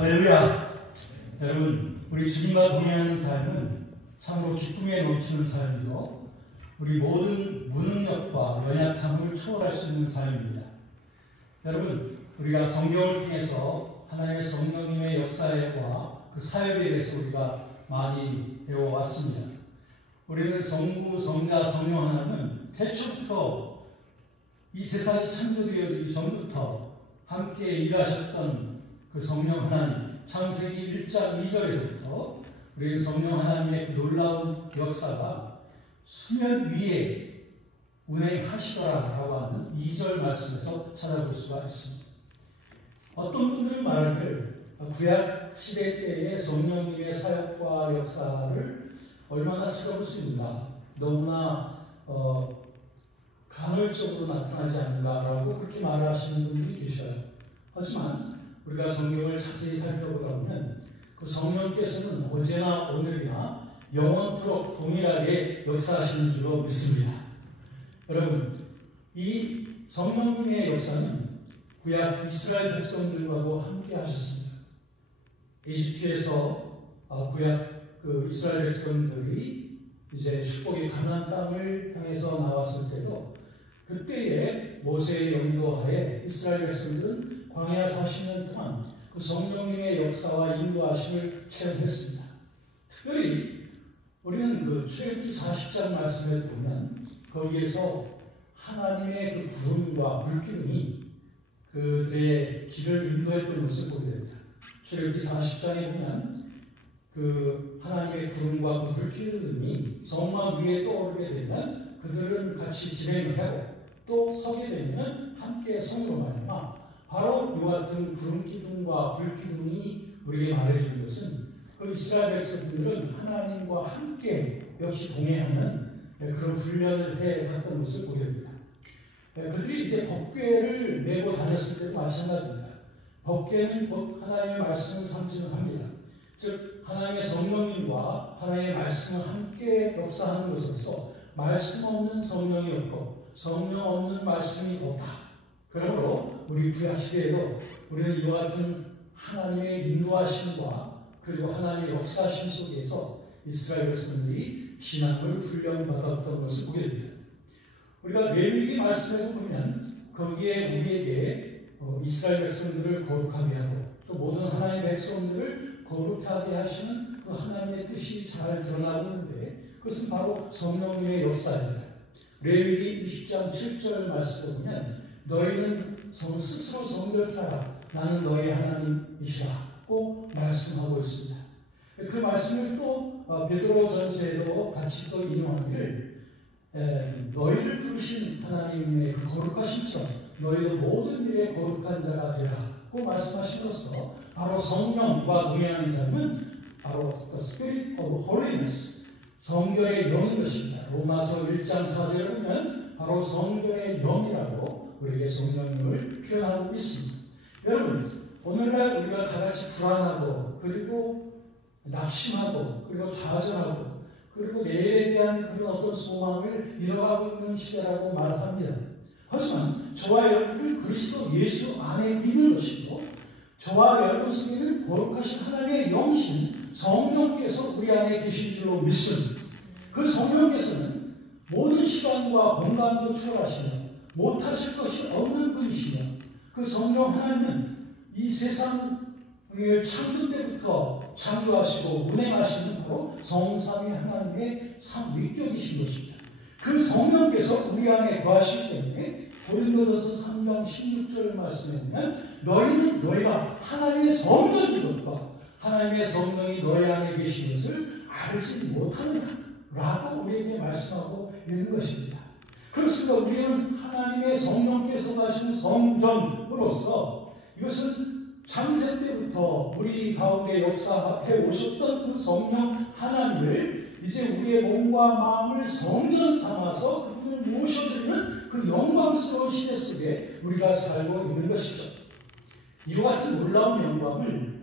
할렐루야! 여러분, 우리 주님과 동행하는 삶은 참으로 기쁨에 넘치는 삶이고 우리 모든 무능력과 연약함을 초월할 수 있는 삶입니다. 여러분, 우리가 성경을 통해서 하나님의 성령님의 역사와 그 사역에 대해서 우리가 많이 배워왔습니다. 우리는 성부, 성자, 성령 하나는 태초부터 이 세상이 창조되어지기 전부터 함께 일하셨던 그 성령 하나님, 창세기 1장 2절에서부터 우리 성령 하나님의 그 놀라운 역사가 수면 위에 운행하시더라라고 하는 2절 말씀에서 찾아볼 수가 있습니다. 어떤 분들은 말하기를 구약 시대 때의 성령님의 사역과 역사를 얼마나 찾아볼 수 있는가, 너무나 간헐적으로 나타나지 않는가라고 그렇게 말하시는 분들이 계셔요. 하지만 우리가 성경을 자세히 살펴보다 보면 그 성령께서는 어제나 오늘이나 영원토록 동일하게 역사하시는 줄로 믿습니다. 여러분, 이 성령님의 역사는 구약 이스라엘 백성들과도 함께 하셨습니다. 이집트에서 구약 이스라엘 백성들이 이제 축복의 가나안 땅을 향해서 나왔을 때도 그때에 모세의 영도하에 이스라엘 백성들은 광야 40년 동안 그 성령님의 역사와 인도하심을 체험했습니다. 특별히 우리는 그 출애굽기 40장 말씀을 보면 거기에서 하나님의 그 구름과 불기둥이 그들의 길을 인도했던 것을 보게 됩니다. 출애굽기 40장에 보면 그 하나님의 구름과 그 불기둥이 성막 위에 떠오르게 되면 그들은 같이 진행을 하고 또 서게 되면 함께 성으로 말미암아 바로 이와 같은 구름기둥과 불기둥이 우리에게 말해준 것은 그 이스라엘 백성들은 하나님과 함께 역시 동행하는 그런 훈련을 해갔던 것을 보게 됩니다. 그들이 이제 법궤를 메고 다녔을 때도 마찬가지입니다. 법궤는 하나님의 말씀을 상징을 합니다. 즉 하나님의 성령님과 하나님의 말씀을 함께 역사하는 것으로서 말씀 없는 성령이 없고 성령 없는 말씀이 없다. 그러므로 우리 구약시대에도 우리는 이와 같은 하나님의 인도하심과 그리고 하나님의 역사심 속에서 이스라엘 백성들이 신앙을 훈련받았던 것을 보게 됩니다. 우리가 레위기 말씀에서 보면 거기에 우리에게 이스라엘 백성들을 거룩하게 하고 또 모든 하나님의 백성들을 거룩하게 하시는 그 하나님의 뜻이 잘 드러나고 있는데 그것은 바로 성령님의 역사입니다. 레위기 20장 7절 말씀을 보면 너희는 스스로 성결케 하라. 나는 너희 하나님이시라고 말씀하고 있습니다. 그 말씀을 또 베드로전서에도 같이 또 인용하기를 너희를 부르신 하나님의 그 거룩하심처럼 너희도 모든 일에 거룩한 자가 되라고 말씀하시면서 바로 성령과 동행하는 삶은 바로 the spirit of holiness, 성결의 영인 것입니다. 로마서 1장 4절에 보면 바로 성결의 영이라고 우리에게 성령님을 표현하고 있습니다. 여러분, 오늘날 우리가 다같이 불안하고 그리고 낙심하고 그리고 좌절하고 그리고 내일에 대한 그런 어떤 소망을 잃어가고 있는 시대라고 말합니다. 하지만 저와 여러분은 그리스도 예수 안에 있는 것이고 저와 여러분 속에는 거룩하신 하나님의 영신 성령께서 우리 안에 계신 줄로 믿습니다. 그 성령께서는 모든 시간과 공간도 초월하시며 못하실 것이 없는 분이시며 그 성령 하나님은 이 세상을 창조 때부터 창조하시고 운행하시는 바로 성삼위 하나님의 삼위격이신 것입니다. 그 성령께서 우리 안에 거하시기 때문에 고린도전서 3장 16절 말씀에 보면 너희는 너희가 하나님의 성전인 것과 하나님의 성령이 너희 안에 계신 것을 알지 못하느냐라고 우리에게 말씀하고 있는 것입니다. 그렇습니다. 우리는 하나님의 성령께서 가신 성전으로서 이것은 창세 때부터 우리 가운데 역사해 오셨던 그 성령 하나님을 이제 우리의 몸과 마음을 성전 삼아서 그분을 모셔드리는 그 영광스러운 시대 속에 우리가 살고 있는 것이죠. 이와 같은 놀라운 영광을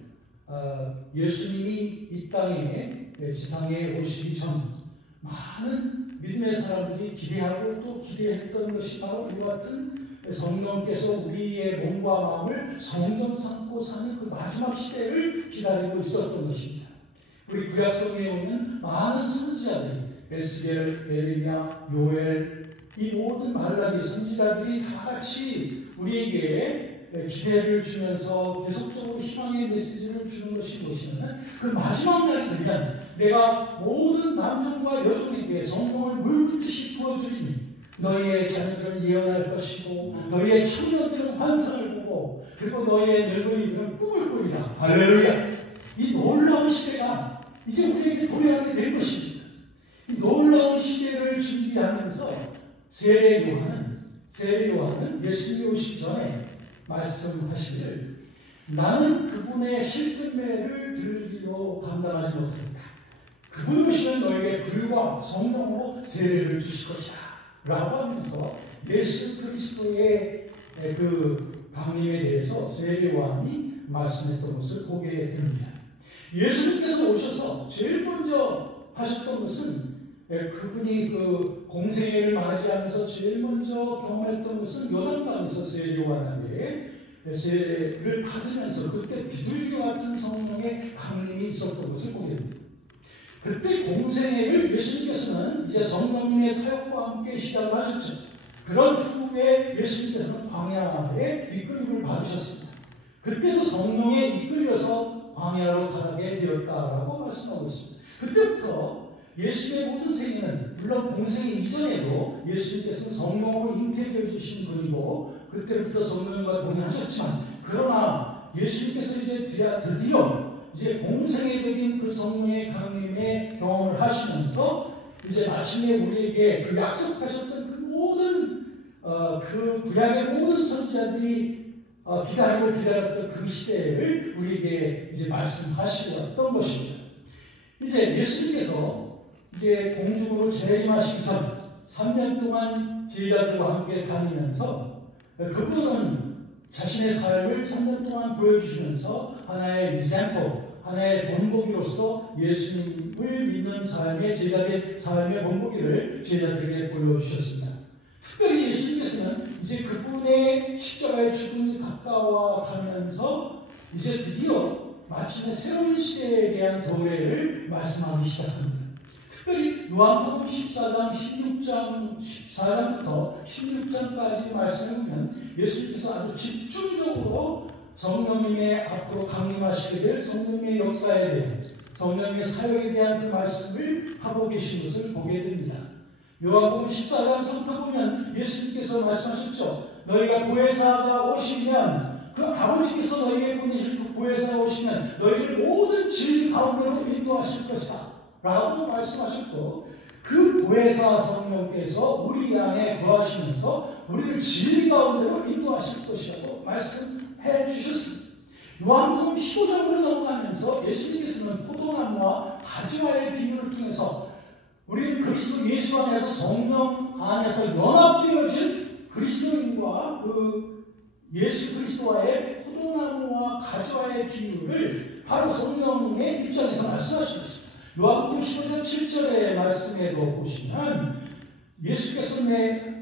예수님이 이 땅에 지상에 오시기 전 많은 믿음의 사람들이 기대하고 또 기대했던 것이 바로 이와 같은 성령께서 우리의 몸과 마음을 성령 삼고 사는 그 마지막 시대를 기다리고 있었던 것입니다. 우리 구약성경에 오는 많은 선지자들이 에스겔, 에레미야, 요엘, 이 모든 말라기 선지자들이 다 같이 우리에게 기대를 주면서 계속적으로 희망의 메시지를 주는 것이 무엇이냐면 그 마지막 날이 되면 내가 모든 남성과 여성에게 성령을 물붓듯이 부어주리니 너희의 자녀들은 예언할 것이고 너희의 청년들은 환상을 보고 그리고 너희의 늙은이들은 꿈을 꾸리라. 할렐루야. 이 놀라운 시대가 이제 우리에게 도래하게 될 것입니다. 이 놀라운 시대를 준비하면서 세례 요한은 예수님이 오시기 전에 말씀하시기를 나는 그분의 실끝매를 들기로 감당하지 못합니다. 그분 오시면 너에게 불과 성령으로 세례를 주실 것이다 라고 하면서 예수 그리스도의 그 방임에 대해서 세례 요한이 말씀했던 것을 보게 됩니다. 예수님께서 오셔서 제일 먼저 하셨던 것은 그분이 그 공생애를 맞이하면서 제일 먼저 경험했던 것은 요단강에서 세례 요한에게 세례를 받으면서 그때 비둘기와 같은 성령의 강림이 있었던 것을 보게 됩니다. 그때 공생애를 예수님께서는 이제 성령님의 사역과 함께 시작을 하셨죠. 그런 후에 예수님께서는 광야에 이끌림을 받으셨습니다. 그때도 성령에 이끌려서 광야로 가게 되었다라고 말씀하고 있습니다. 그때부터 예수의 모든 생애는 물론 공생애 이전에도 예수님께서는 성령으로 잉태되어 주신 분이고 그때부터 성령과 동행하셨지만 그러나 예수님께서 이제 드디어 이제 공생애적인 그 성령의 강림의 경험을 하시면서 이제 마침내 우리에게 그 약속하셨던 그 모든 그 구약의 모든 선지자들이 기다렸던 그 시대를 우리에게 이제 말씀하시었던 것입니다. 이제 예수님께서 이제 공중으로 재림하시기 전 3년 동안 제자들과 함께 다니면서 그분은 자신의 삶을 3년 동안 보여주시면서 하나의 example, 하나의 본보기로서 예수님을 믿는 삶의 제자들의 삶의 본보기를 제자들에게 보여주셨습니다. 특별히 예수님께서는 이제 그분의 십자가의 죽음이 가까워 가면서 이제 드디어 마침내 새로운 시대에 대한 도래를 말씀하기 시작합니다. 특별히 요한복음 14장, 16장, 14장부터 16장까지 말씀을 보면 예수님께서 아주 집중적으로 성령님의 앞으로 강림하시게 될 성령님의 역사에 대한 성령님의 사역에 대한 그 말씀을 하고 계신 것을 보게 됩니다. 요한복음 14장 3절 보면 예수님께서 말씀하셨죠. 너희가 보혜사가 오시면 그 아버지께서 너희에게 보내실 그 보혜사가 오시면 너희를 모든 진리 가운데로 인도하실 것이다 라고 말씀하셨고 그 보혜사 성령께서 우리 안에 거하시면서 우리를 진리 가운데로 인도하실 것이라고 말씀해 주셨습니다. 요한복음 15장으로 넘어가면서 예수님께서는 포도나무와 가지와의 비유를 통해서 우리는 그리스도 예수 안에서 성령 안에서 연합되어진 그리스도인과 그 예수 그리스도와의 포도나무와 가지와의 비유를 바로 성령의 입장에서 말씀하신 것입니다. 요한복음 15장 7절의 말씀에도 보시면 예수께서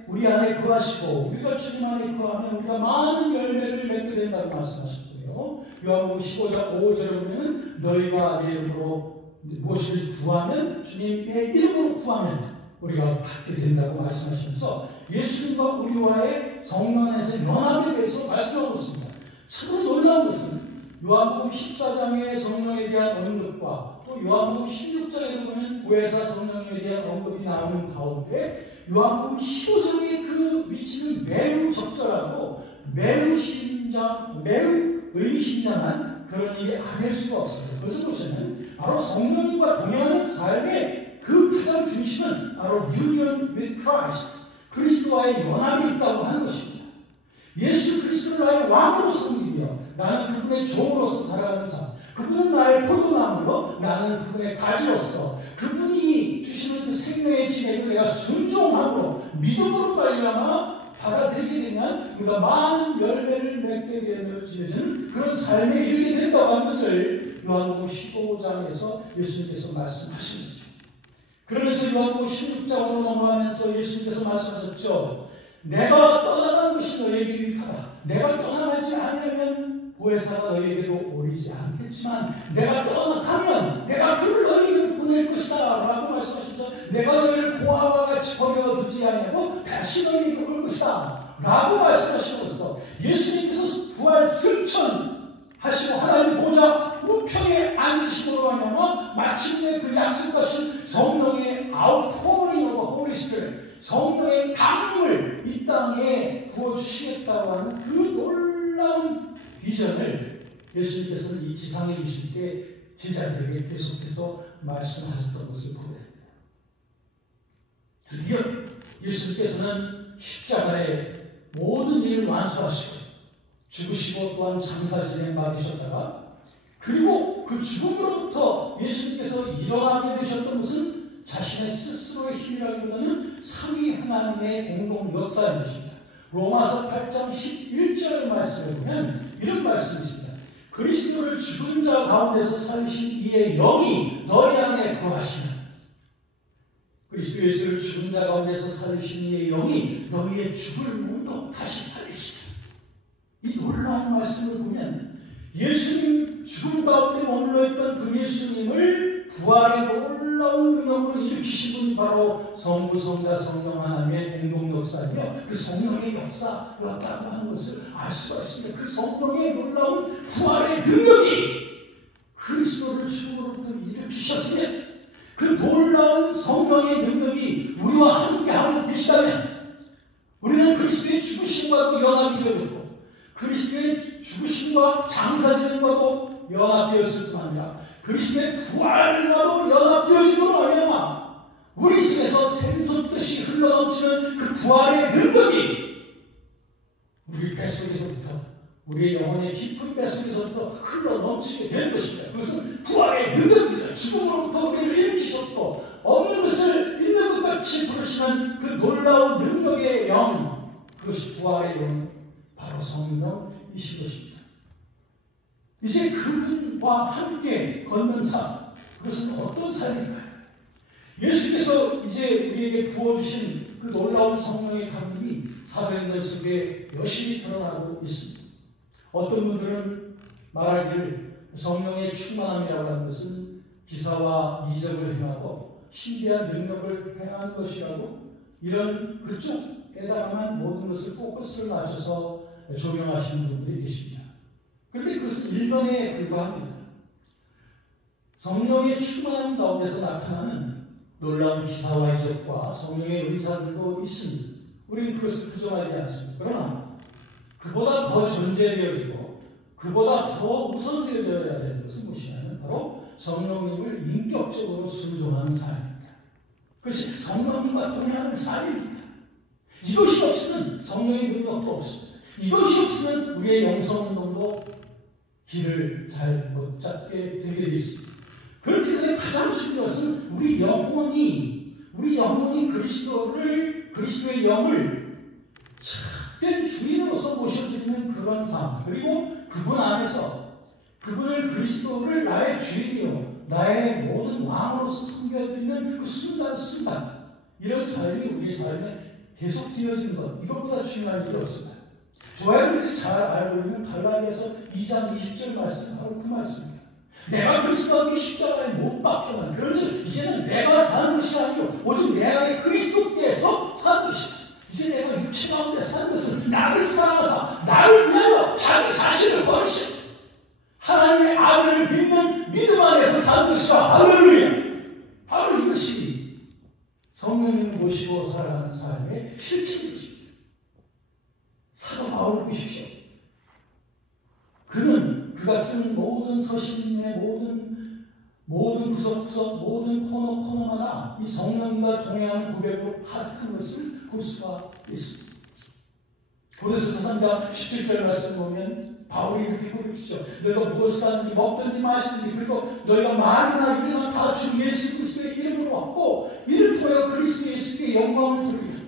우리 안에 거하시고 우리가 주님 안에 거하면 우리가 많은 열매를 맺게 된다고 말씀하셨고요. 요한복음 15장 5절에 보면 너희가 내 이름으로 무엇을 구하면 주님의 이름으로 구하면 우리가 받게 된다고 말씀하시면서 예수님과 우리와의 성령 안에서 연합에 대해서 말씀하고 있습니다. 참 놀라운 것은 요한복음 14장의 성령에 대한 언급과 또 요한복음 16장에 보면 보혜사 성령에 대한 언급이 나오는 가운데 요한복음 15장의 그 위치는 매우 적절하고 매우 의미심장한 그런 일이 아닐 수가 없어요. 그것을 보시면 바로 성령님과 동행하는 삶의 그 가장 중심은 바로 union with Christ, 그리스도와의 연합이 있다고 하는 것입니다. 예수 그리스도를 나의 왕으로 섬기며 나는 그분의 종으로서 살아가는 삶, 그분은 나의 포도나무로 나는 그분의 가지로서 그분이 주시는 그 생명의 진액을 내가 순종함으로 믿음으로 말미암아 받아들이게 되면 우리가 많은 열매를 맺게 되는 그런 삶에 이르게 된다고 하는 것을 요한복음 15장에서 예수님께서 말씀하신 거죠. 그러면서 요한복음 16장으로 넘어가면서 예수님께서 말씀하셨죠. 내가 떠나간 것이 너에게 유익하다. 내가 떠나가지 않으면 보혜사가 너에게도 오리지 않겠지만 내가 떠나가면 내가 그를 너에게로 보낼 것이다 라고 말씀하시죠. 내가 너희를 고아와 같이 버려두지 아니하고 다시 너희에게 올 것이다 라고 말씀하시면서 예수님께서 부활 승천하시고 하나님 보좌 우편에 앉으심으로 하면 마침내 그 약속하신 성령의 아웃포링 오브 홀리 스피릿, 성령의 강림을 이 땅에 부어주시겠다고 하는 그 놀라운 비전을 예수님께서는 이 지상에 계실 때 제자들에게 계속해서 말씀하셨던 것을 보게 됩니다. 드디어 예수님께서는 십자가의 모든 일을 완수하시고 죽으시고 또한 장사 진행 받으셨다가 그리고 그 죽음으로부터 예수님께서 일어나게 되셨던 것은 자신의 스스로의 힘이라기보다는 삼위 하나님의 공동 역사인 것입니다. 로마서 8장 11절 말씀을 보면 이런 말씀이 있습니다. 그리스도를 죽은 자 가운데서 살리신 이의 영이 너희 안에 거하시면, 그리스도 예수를 죽은 자 가운데서 살리신 이의 영이 너희의 죽을 몸도 다시 살리시다. 이 놀라운 말씀을 보면 예수님 죽음 가운데 머물러 있던 그 예수님을 부활의 놀라운 능력으로 일으키신 분이 바로 성부, 성자, 성령 하나님의 공동 역사이며 그 성령의 역사였다고 하는 것을 알 수가 있습니다. 그 성령의 놀라운 부활의 능력이 그리스도를 죽음으로부터 일으키셨으면 그 놀라운 성령의 능력이 우리와 함께하고 계시다면 우리는 그리스도의 죽으심과도 연합이 되었고 그리스도의 죽으심과 장사지는과도 연합되었을 뿐 아니라 그리스도의 부활과도 연합되어짐으로 말미암아 우리 속에서 샘솟듯이 흘러넘치는 그 부활의 능력이 우리 뱃속에서부터 우리의 영혼의 깊은 뱃속에서부터 흘러넘치게 된 것입니다. 그것은 부활의 능력입니다. 죽음으로부터 우리를 일으키셨고 없는 것을 있는 것 같이 부르시는 그 놀라운 능력의 영, 그것이 부활의 영, 바로 성령이신 것입니다. 이제 그분과 함께 걷는 삶, 그것은 어떤 삶인가요? 예수께서 이제 우리에게 부어주신 그 놀라운 성령의 강림이 사도행전 속에 여실히 드러나고 있습니다. 어떤 분들은 말하기를 성령의 충만함이라고 하는 것은 기사와 이적을 행하고 신비한 능력을 행하는 것이라고 이런 그쪽에다가만 모든 것을 포커스를 맞춰서 조명하시는 분들이 계십니다. 그런데 그것은 일반에 불과합니다. 성령의 충만함 가운데서 나타나는 놀라운 기사와 이적과 성령의 은사들도 있습니다. 우리는 그것을 부정하지 않습니다. 그러나 그보다 더 존재되어지고 그보다 더 우선되어져야 되는 것은 무엇이냐면 바로 성령님을 인격적으로 순종하는 삶입니다. 그것이 성령님과 동행하는 삶입니다. 이것이 없으면 성령의 능력도 없습니다. 이것이 없으면 우리의 영성운동도 길을 잘 못 잡게 되게 되어 있습니다. 그렇기 때문에 가장 중요한 것은 우리 영혼이 그리스도의 영을 참된 주인으로서 모셔드리는 그런 삶, 그리고 그분 안에서 그분을 그리스도를 나의 주인이요 나의 모든 왕으로서 섬겨드리는 그 순간순간 이런 삶이 우리의 삶에 계속 되어지는 것, 이것보다 중요한 일이 없습니다. 여러분들이 잘 알고 있는 갈라디아서 2장 20절 말씀, 바로 그 말씀입니다. 내가 그리스도에게 십자가에 못 박혀만, 그런즉 이제는 내가 사는 것이 아니요 오직 내 안에 그리스도께서 사는 것이다. 이제 내가 육체 가운데 사는 것은 나를 사랑하사 나를 위하여 자기 자신을 버리신 하나님의 아들을 믿는 믿음 안에서 사는 것이다. 할렐루야. 바로 이것이 성령님을 모시고 살아가는 삶의 실체인 것입니다. 사도 바울을 보십시오. 그가 쓴 모든 서신의 모든 구석구석 모든 코너마다 이 성령과 동행하는 고백으로 가득한 것을 볼 수가 있습니다. 고린도서 3장 17절 말씀 보면 바울이 이렇게 고백했죠. 너희가 무엇을 하든지 먹든지 마시든지 그리고 너희가 말이나 일이나 다 주 예수 그리스도의 이름으로 왔고 이를 통하여 그리스도 예수께 영광을 돌리라.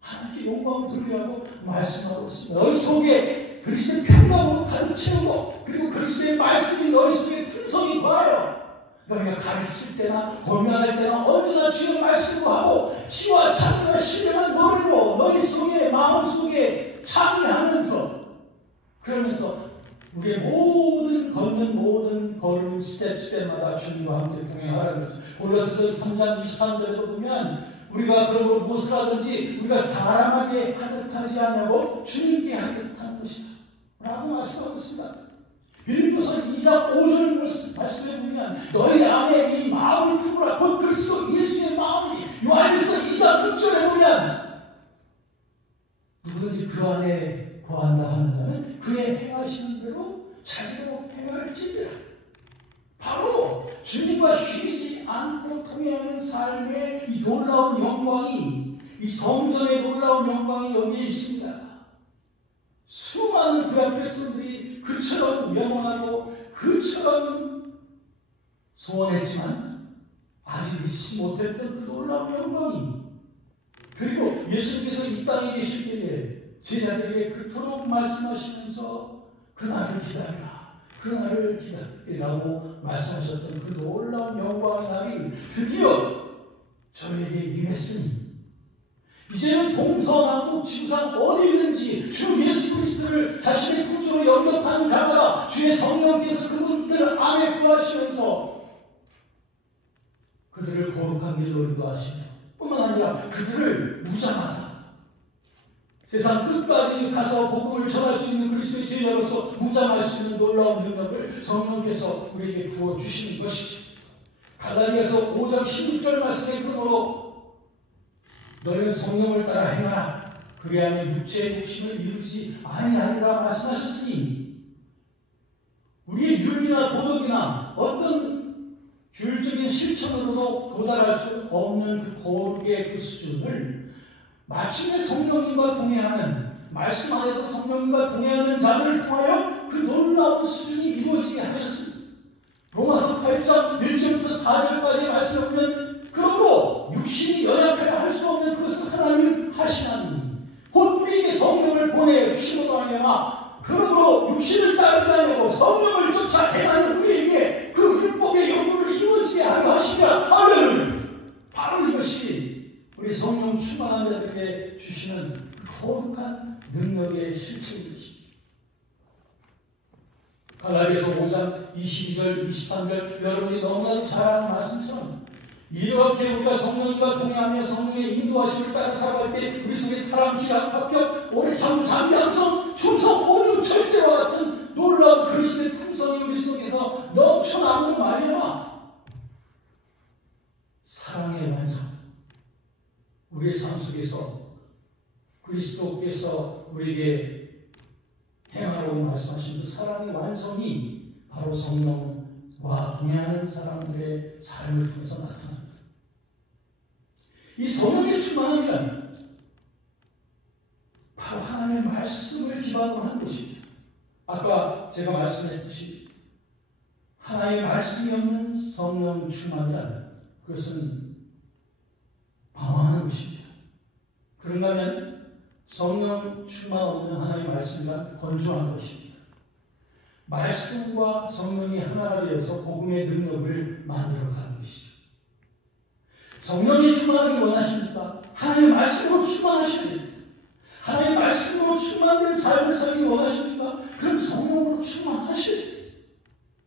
하나님께 영광을 돌리라고 말씀하고 있습니다. 너희 속에 그리스도의 평강으로 가득 채우고 그리고 그리스도의 말씀이 너희 속에 풍성히 더하여 너희가 가르칠 때나 권면할 때나 언제나 주의 말씀을 하고 희와 찬미가 신령한 노래로 너희 속에 마음속에 참여하면서 그러면서 우리의 모든 걷는 모든 걸음 스텝마다 주님과 함께 동행하라는 거죠. 골로새서 3장 23절에도 보면 우리가 그러므로 무엇을 하든지 우리가 사람에게 하듯 하지 않냐고 주님께 하듯 하는 것이다 라고 말씀하고 있습니다. 빌립보서 2장 5절 말씀해 보면 너희 안에 이 마음이 크구나 곧 그리스도 예수의 마음이 요한일서 2장 6절에 보면 누구든지 그 안에 거한다 하는 자는 그의 행하시는 대로 자기도 행할지니라. 바로 주님과 쉬지 않고 통행하는 삶의 이 놀라운 영광이 이 성전의 놀라운 영광이 여기에 있습니다. 수많은 구약 백성들이 그처럼 영원하고 그처럼 소원했지만 아직 잊지 못했던 그 놀라운 영광이 그리고 예수님께서 이 땅에 계실 때에 제자들에게 그토록 말씀하시면서 그날을 기다리라 그날을 기다리라고 말씀하셨던 그 놀라운 영광의 날이 드디어 저에게 임했으니 이제는 동서남북 지구상 어디든지 주 예수 그리스도를 자신의 구주로 영접하는 자마다 주의 성령께서 그분들 안에 거하시면서 그들을 거룩한 길로 인도하시며 뿐만 아니라 그들을 무장하사 세상 끝까지 가서 복음을 전할 수 있는 그리스도의 제자로서 무장할 수 있는 놀라운 능력을 성령께서 우리에게 부어주시는 것이죠. 갈라디아서 5장 16절 말씀에 그러므로 너희는 성령을 따라 행하라. 그리하면 육체의 욕심을 이루지 아니하리라 말씀하셨으니 우리의 윤리나 도덕이나 어떤 규율적인 실천으로도 도달할 수 없는 그 거룩의 그 수준을 마침내 성령님과 동행하는 말씀 안에서 성령님과 동행하는 자들을 통하여 그 놀라운 수준이 이루어지게 하셨습니다. 로마서 8장 1절부터 4절까지의 말씀을 보면 그러므로 육신이 연약하여 할 수 없는 그것을 하나님 하시나니 곧 우리에게 성령을 보내 주심으로 하여라. 그러므로 육신을 따르지 아니하고 성령을 쫓아 행하는 우리에게 그 율법의 요구를 이루어지게 하려 하시냐 하면 바로 이것이 우리 성령 충만한 자들에게 주시는 그 거룩한 능력의 실체입니다. 갈라디아서 5장 22절 23절 여러분이 너무나도 잘 아는 말씀처럼 이렇게 우리가 성령님과 동행하며 성령의 인도하심을 따라 살아갈 때 우리 속에 사랑, 희락, 합격, 오래 참, 장량성, 충성, 온유, 절제와 같은 놀라운 그리스도의 품성이 우리 속에서 넘쳐나는 말이야. 사랑의 완성. 우리의 삶 속에서 그리스도께서 우리에게 행하라고 말씀하신 그 사랑의 완성이 바로 성령과 동행하는 사람들의 삶을 통해서 나타납니다. 이 성령의 충만함이란 바로 하나님의 말씀을 기반으로 한 것입니다. 아까 제가 말씀했듯이 하나님의 말씀이 없는 성령 충만이란 그것은 방황하는 것입니다. 그런가 하면 성령 충만 없는 하나님의 말씀이란 건조한 것입니다. 말씀과 성령이 하나가 되어서 복음의 능력을 만들어가는 것이죠. 성령이 충만하기 원하십니까? 하나님의 말씀으로 충만하셔야 됩니다. 하나님의 말씀으로 충만된 삶을 살기 원하십니까? 그럼 성령으로 충만하셔야 됩니다.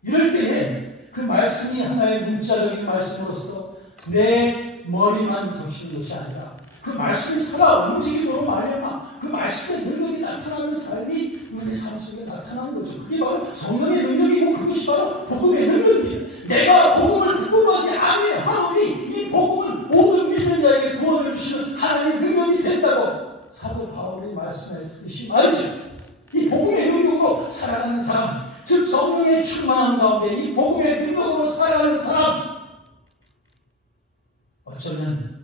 이럴 때에 그 말씀이 하나의 문자적인 말씀으로서 내 머리만 적신 것이 아니라 그 말씀이 살아 움직임으로 말해봐 그 말씀의 능력이 나타나는 삶이 우리 삶 속에 나타나는 거죠. 그게 바로 성령의 능력이고 그것이 바로 복음의 능력이에요. 내가 복음을 부끄러워하지 아니하노니 이 복음은 모든 믿는 자에게 구원을 주시는 하나님의 능력이 된다고 사도 바울이 말씀했듯이 말이죠. 이 복음의 능력으로 살아가는 사람, 즉 성령의 충만한 가운데 이 복음의 능력으로 살아가는 사람, 어쩌면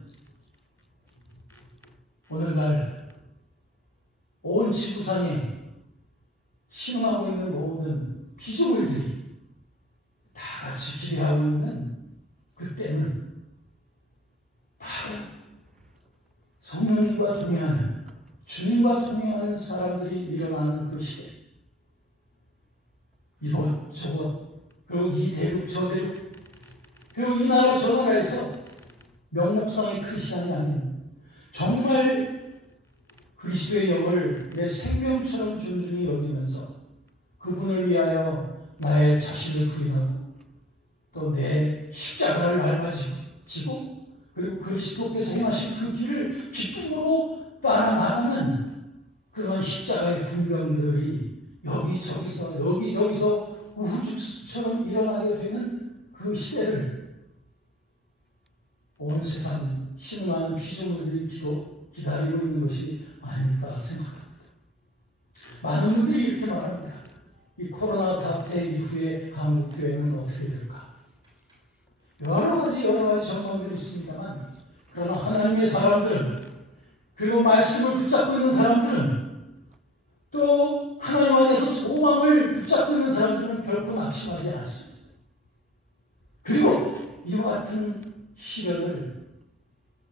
오늘날 온 지구상에 신음하고 있는 모든 피조물들이 다 같이 기대하고 있는 그때는 바로 성령님과 동행하는 주님과 동행하는 사람들이 일어나는 그 시대. 이곳 저곳 그리고 이 대륙 저 대륙 그리고 이 나라 저 나라에서 명목상의 크리스찬이 아닌 정말 그리스도의 영을 내 생명처럼 존중히 여기면서 그분을 위하여 나의 자신을 부인하고 또 내 십자가를 밟아지고 그리고 그리스도께서 행하신 그 길을 기쁨으로 따라 나가는 그런 십자가의 분명들이 여기저기서 우주처럼 일어나게 되는 그 시대를 온 세상 신음하는 피조물들이 기다리고 있는 것이 아닐까 생각합니다. 많은 분들이 이렇게 말합니다. 이 코로나 사태 이후에 한국교회는 어떻게 될까? 여러 가지 전망들이 있습니다만, 그러나 하나님의 사람들은, 그리고 말씀을 붙잡고 있는 사람들은, 또 하나님 안에서 소망을 붙잡고 있는 사람들은 결코 낙심하지 않습니다. 그리고 이와 같은 시련을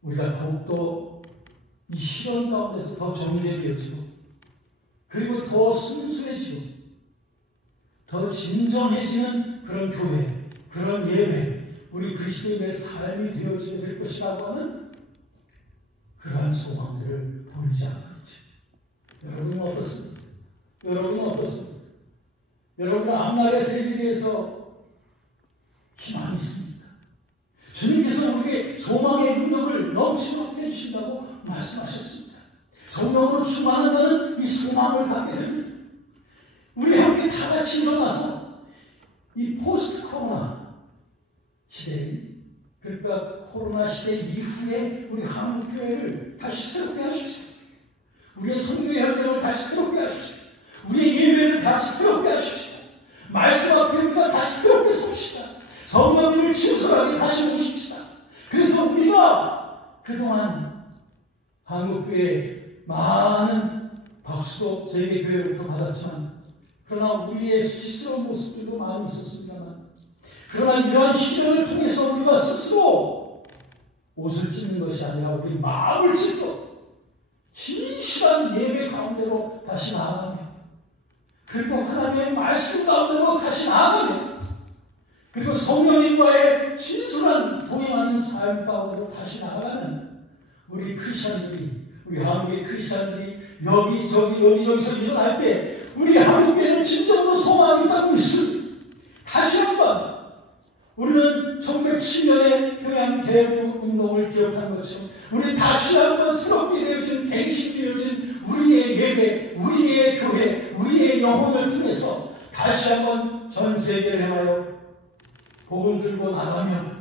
우리가 더욱더 이 시련 가운데서 더 정제되어지고, 그리고 더 순수해지고 더 진정해지는 그런 교회, 그런 예배, 우리 그리스도인의 삶이 되어지게 될 것이라고 하는 그러한 소망들을 보이지 않겠죠. 여러분은 어떻습니까? 여러분은 앞날의 세계에 대해서 희망이 있습니까? 주님께서 우리에게 소망의 능력을 넘치게 해주신다고 말씀하셨습니다. 성령으로 충만한다는 이 소망을 갖게 됩니다. 우리 함께 다 같이 일어나서 이 포스트 코로나 시대, 그러니까 코로나 시대 이후에 우리 한국교회를 다시 새롭게 하십시오. 우리의 성교의 현장을 다시 새롭게 하십시오. 우리의 예배를 다시 새롭게 하십시오. 말씀 앞에 우리가 다시 새롭게 섭시다. 성령님을 친솔하게 다시 모십시다. 그래서 우리가 그동안 한국교회 많은 박수도 세계교회로부터 받았지만, 그러나 우리의 수치스러운 모습들도 많이 있었습니다만, 그러나 이러한 시련을 통해서 우리가 스스로 옷을 찢는 것이 아니라 우리 마음을 찢고 진실한 예배 가운데로 다시 나아가며, 그리고 하나님의 말씀 가운데로 다시 나아가며, 그리고 성령님과의 진솔한 동행하는 삶 가운데로 다시 나아가는 우리 크리스찬들이, 우리 한국의 크리스찬들이 여기저기서 일어날 때 우리 한국교회는 진정으로 소망이 있다고 믿습니다. 다시 한번 우리는 1907년에 평양 대부 운동을 기억한 것처럼 우리 다시 한번 새롭게 되어진, 갱신되어진 우리의 예배, 우리의 교회, 우리의 영혼을 통해서 다시 한번 전 세계를 향하여 복음 들고 나가며,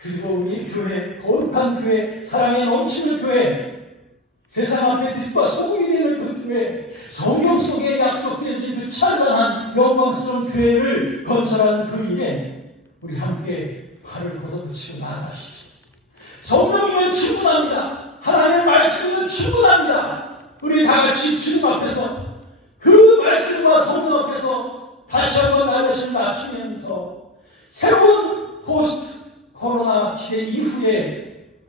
그리고 우리 교회, 거룩한 교회, 사랑에 넘치는 교회, 세상 앞에 빛과 소금이 되는 그 교회, 성경 속에 약속되어진 그 찬란한 영광스러운 교회를 건설하는 그 일에 우리 함께 팔을 걷어붙이고 나아가십시오. 성령님은 충분합니다. 하나님의 말씀은 충분합니다. 우리 다 같이 주님 앞에서 그 말씀과 성령 앞에서 다시 한번 나 자신을 낮추면서 새로운 포스트 코로나 시대 이후에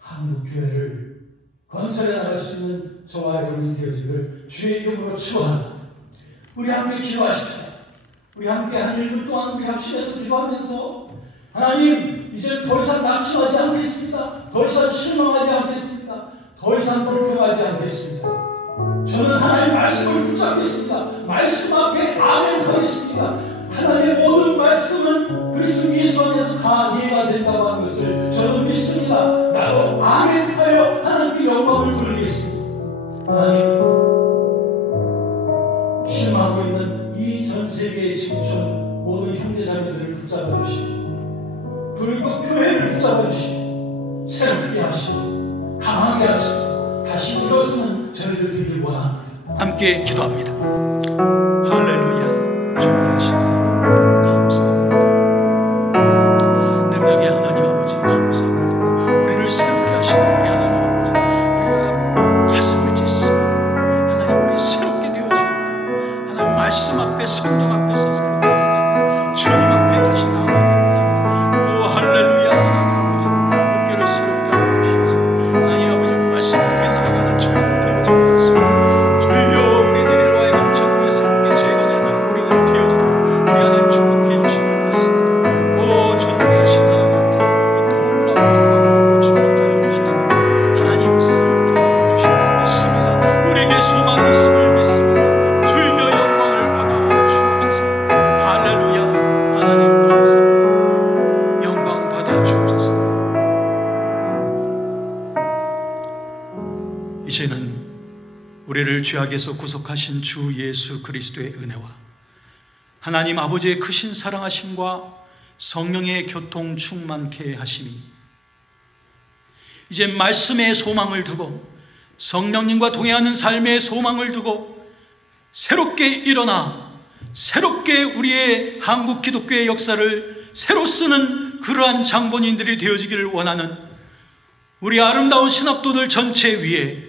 한국교회를 건설해 나갈 수 있는 저와 여러분이 되어지기를 주의 이름으로 축원합니다. 우리 함께 기도하십시오. 우리 함께 한 1분 동안 우리 합심해서 기도하면서, 하나님, 이제 더 이상 낙심하지 않겠습니다. 더 이상 실망하지 않겠습니다. 더 이상 불평하지 않겠습니다. 저는 하나님의 말씀을 붙잡겠습니다. 말씀 앞에 아멘 하겠습니다. 하나님의 모든 말씀은 그리스도 예수 안에서 다 이해가 된다고 하는 것을 저는 믿습니다. 나도 아멘 하여 하나님께 영광을 돌리겠습니다. 하나님, 실망하고 있는 이 전 세계의 지구촌 모든 형제자매들을 붙잡아 주시고, 그리고 교회를 붙잡아 주시고, 새롭게 하시고, 강하게 하시고, 다시 일어서는 저희들 되길 원합니다. 함께 기도합니다. 할렐루야. 존귀하시니 감사합니다. 능력의 하나님 아버지 감사합니다. 우리를 새롭게 하시는 우리 하나님 아버지, 우리가 가슴을 찢습니다. 하나님, 우리 새롭게 되어줍니다. 하나님 말씀 앞에, 성령 앞에 서서 주님 앞에 다시 나아갑니다. 오 할렐루야. 하나님 아버지, 우리 어깨를 새롭게 하여 주셔서 하나님 아버지 말씀 앞에 나아가는 저희를 되어지게 하시고, 주여 우리들로 하여금 전부에 새롭게 재건하는 우리들 되어지도록 죄악에서 구속하신 주 예수 그리스도의 은혜와 하나님 아버지의 크신 사랑하심과 성령의 교통 충만케 하심이 이제 말씀의 소망을 두고 성령님과 동행하는 삶의 소망을 두고 새롭게 일어나 새롭게 우리의 한국 기독교의 역사를 새로 쓰는 그러한 장본인들이 되어지기를 원하는 우리 아름다운 신학도들 전체 위에,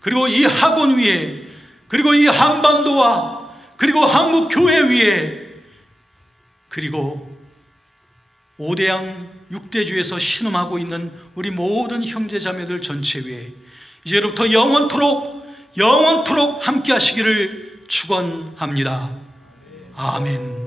그리고 이 학원 위에, 그리고 이 한반도와 그리고 한국 교회 위에, 그리고 5대양 6대주에서 신음하고 있는 우리 모든 형제자매들 전체 위에 이제부터 영원토록 함께 하시기를 축원합니다. 아멘.